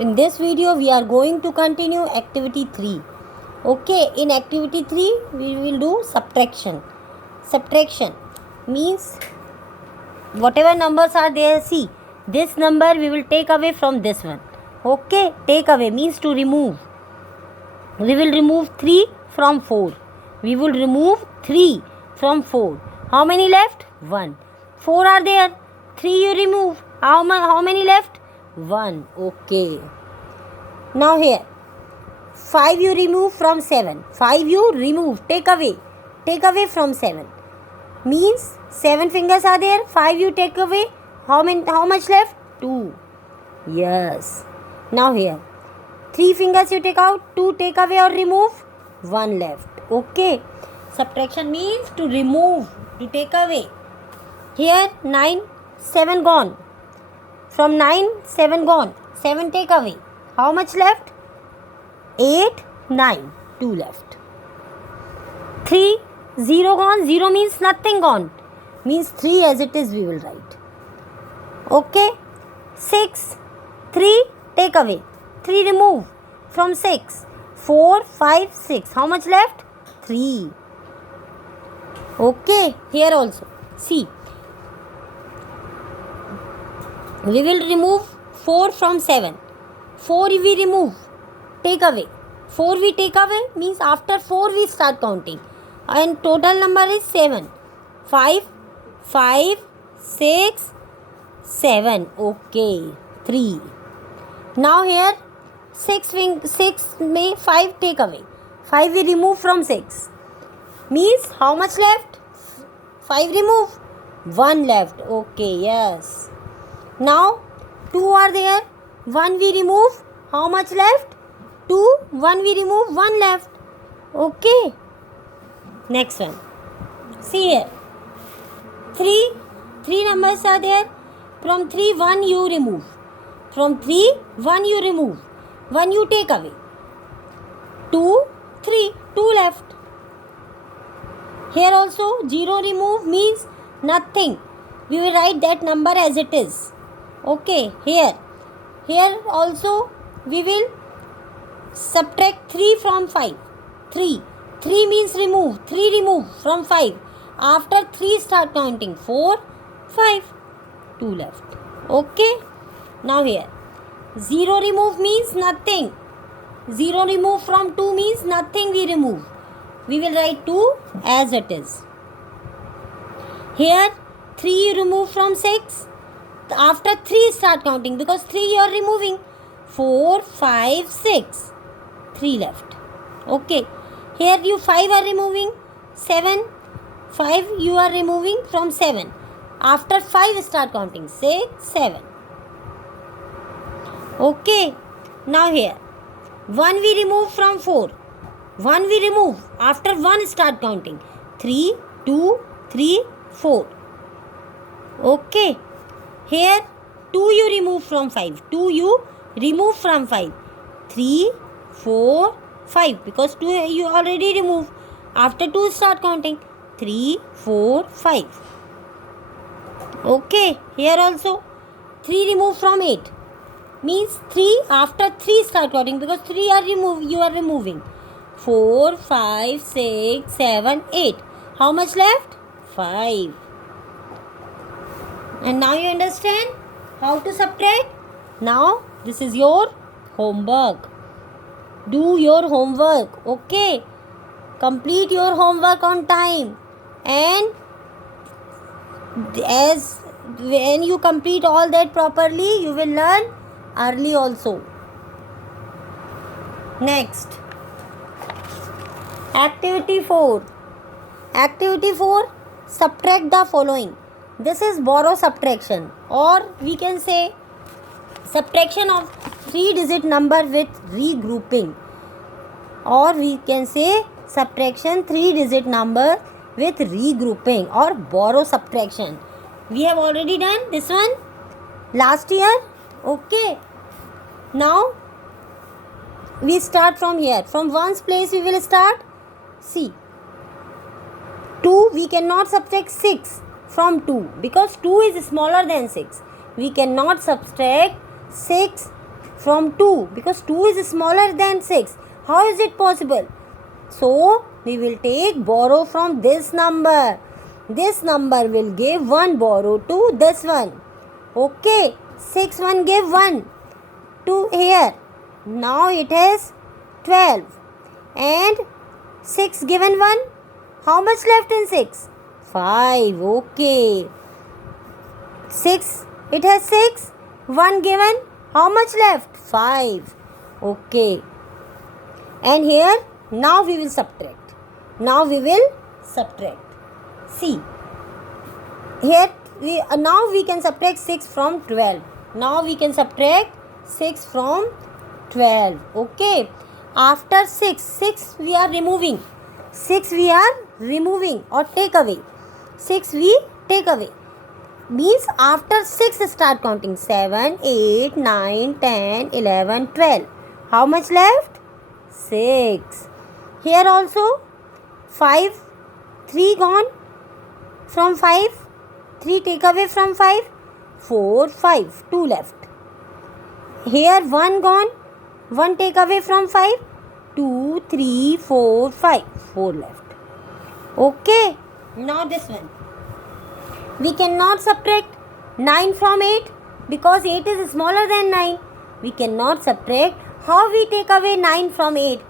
In this video we are going to continue activity 3. Okay, in activity 3 we will do subtraction. Subtraction means whatever numbers are there, see, this number we will take away from this one. Okay, take away means to remove. We will remove 3 from 4. We will remove 3 from 4. How many left? 1. 4 are there. 3 you remove. How many left? 1. Okay. Now here. 5 you remove from 7. 5 you remove. Take away. Take away from 7. Means 7 fingers are there. 5 you take away. How much left? 2. Yes. Now here. 3 fingers you take out. 2 take away or remove. 1 left. Okay. Subtraction means to remove, to take away. Here 9, 7 gone. From 9, 7 gone. 7 take away. How much left? 8, 9. 2 left. 3, 0 gone. 0 means nothing gone. Means 3 as it is we will write. Okay. 6, 3 take away. 3 remove from 6. 4, 5, 6. How much left? 3. Okay. Here also. See. We will remove 4 from 7. 4 we remove. Take away. 4 we take away means after 4 we start counting. And total number is 7. 5, 5, 6, 7. Okay. 3. Now here 6 may 5 take away. 5 we remove from 6. Means how much left? 5 remove. 1 left. Okay, yes. Now 2 are there. 1 we remove. How much left? 2. 1 we remove. 1 left. Okay. Next one. See here. 3. 3 numbers are there. From 3, 1 you remove. From 3, 1 you remove. 1 you take away. 2, 3. 2 left. Here also 0 remove means nothing. We will write that number as it is. Okay. Here also we will subtract 3 from 5. 3. 3 means remove. 3 remove from 5. After 3 start counting. 4, 5. 2 left. Okay. Now here. 0 remove means nothing. 0 remove from 2 means nothing we remove. We will write 2 as it is. Here 3 you remove from 6. After 3 start counting because 3 you are removing. 4, 5, 6. 3 left. Okay. Here you 5 are removing. 7. 5 you are removing from 7. After 5 start counting. 6, 7. Okay. Now here. 1 we remove from 4. 1 we remove. After 1 start counting. 3, 2, 3, 4. Okay. Here 2 you remove from 5. 2 you remove from 5. 3, 4, 5. Because 2 you already remove. After 2 start counting. 3, 4, 5. Okay. Here also 3 remove from 8. Means 3 after 3 start counting because 3 you are removing. 4, 5, 6, 7, 8. How much left? 5. And now you understand how to subtract? Now this is your homework. Do your homework. Okay. Complete your homework on time. And as when you complete all that properly, you will learn early also. Next. Activity 4. Activity 4. Subtract the following. This is borrow subtraction, or we can say subtraction of 3-digit number with regrouping, or we can say subtraction 3-digit number with regrouping, or borrow subtraction. We have already done this one last year. Okay. Now we start from here. From 1's place we will start. See. 2 we cannot subtract 6 from 2 because 2 is smaller than 6. We cannot subtract 6 from 2 because 2 is smaller than 6. How is it possible? So we will take borrow from this number. This number will give 1 borrow to this one. Okay, 6 1 give 1 to here. Now it has 12 and 6 given 1. How much left in 6? 5. Okay. 6. It has 6. 1 given. How much left? 5. Okay. And here, now we will subtract. Now we will subtract. See. Here, now we can subtract 6 from 12. Now we can subtract 6 from 12. Okay. After 6 we are removing. 6 we are removing or take away. 6 we take away. Means after 6 start counting. 7, 8, 9, 10, 11, 12. How much left? 6. Here also 5. 3 gone from 5. 3 take away from 5. 4, 5. 2 left. Here 1 gone. 1 take away from 5. 2, 3, 4, 5. 4 left. Okay. Now this one. We cannot subtract 9 from 8 because 8 is smaller than 9. We cannot subtract. How we take away 9 from 8?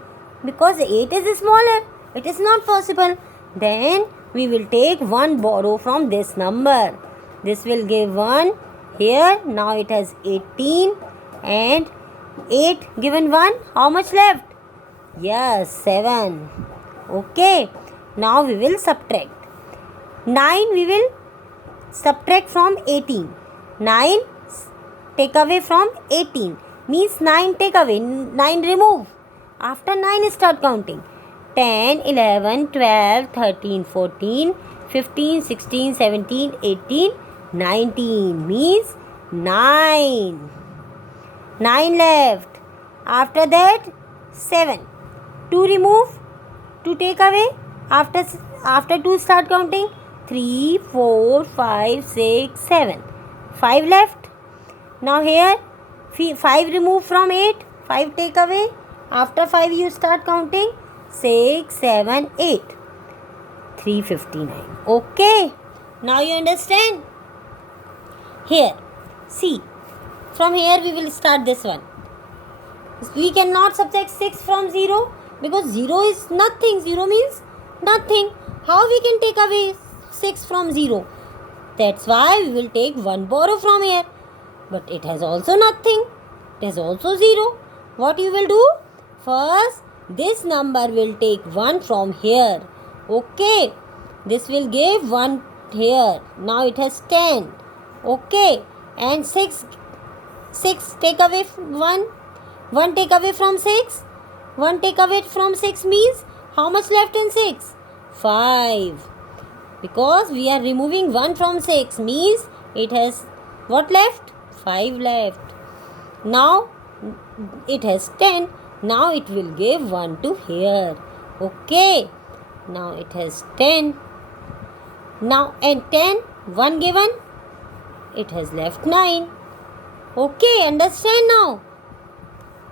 Because 8 is smaller. It is not possible. Then we will take 1 borrow from this number. This will give 1 here. Now it has 18 and 8 given 1. How much left? Yes, 7. Okay. Now we will subtract. 9 we will subtract from 18. 9 take away from 18. Means 9 take away. 9 remove. After 9 start counting. 10, 11, 12, 13, 14, 15, 16, 17, 18, 19. Means 9. 9 left. After that 7. 2 remove. 2 take away. After 2 start counting. 3, 4, 5, 6, 7. 5 left. Now here 5 remove from 8. 5 take away. After 5 you start counting. 6, 7, 8. 359. Okay. Now you understand? Here. See. From here we will start this one. We cannot subtract 6 from 0 because 0 is nothing. 0 means nothing. How we can take away 6 from 0? That's why we will take 1 borrow from here. But it has also nothing. It has also 0. What you will do? First, this number will take 1 from here. Okay. This will give 1 here. Now it has 10. Okay. And 6 take away 1. 1 take away from 6. 1 take away from 6 means how much left in 6? 5. Because we are removing 1 from 6 means it has what left? 5 left. Now it has 10. Now it will give 1 to here. Okay. Now it has 10. Now and 10, 1 given. It has left 9. Okay, understand now?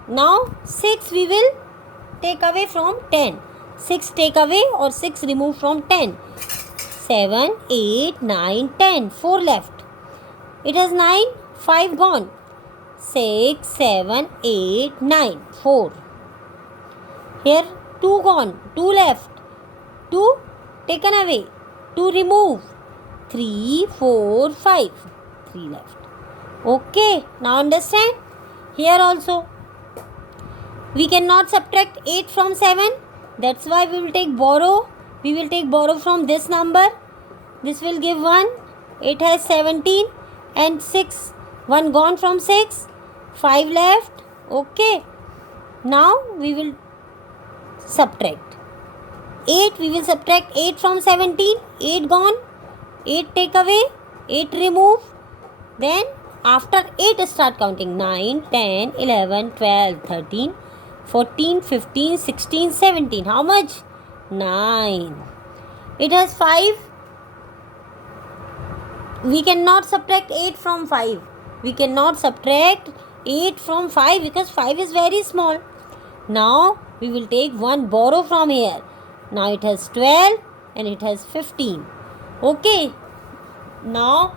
Now 6 we will take away from 10. 6 take away or 6 remove from 10. 7, 8, 9, 10. 4 left. It has 9. 5 gone. 6, 7, 8, 9. 4. Here 2 gone. 2 left. 2 taken away. 2 remove. 3, 4, 5. 3 left. Okay. Now understand? Here also. We cannot subtract 8 from 7. That's why we will take borrow. We will take borrow from this number. This will give 1. It has 17 and 6. 1 gone from 6. 5 left. Okay. Now we will subtract. 8. We will subtract 8 from 17. 8 gone. 8 take away. 8 remove. Then after 8 start counting. 9, 10, 11, 12, 13. 14, 15, 16, 17. How much? 9. It has 5. We cannot subtract 8 from 5. We cannot subtract 8 from 5 because 5 is very small. Now we will take one borrow from here. Now it has 12 and it has 15. Okay. Now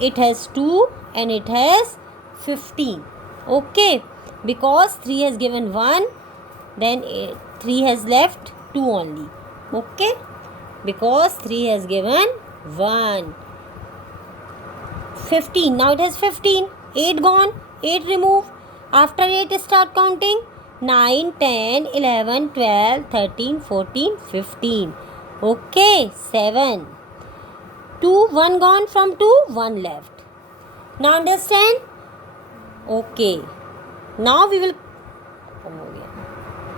it has 2 and it has 15. Okay. Because 3 has given 1, then 3 has left 2 only. Okay. Because 3 has given 1. 15. Now it has 15. 8 gone. 8 remove. After 8 start counting. 9, 10, 11, 12, 13, 14, 15. Okay. 7. 2. 1 gone from 2. 1 left. Now understand? Okay. Now we will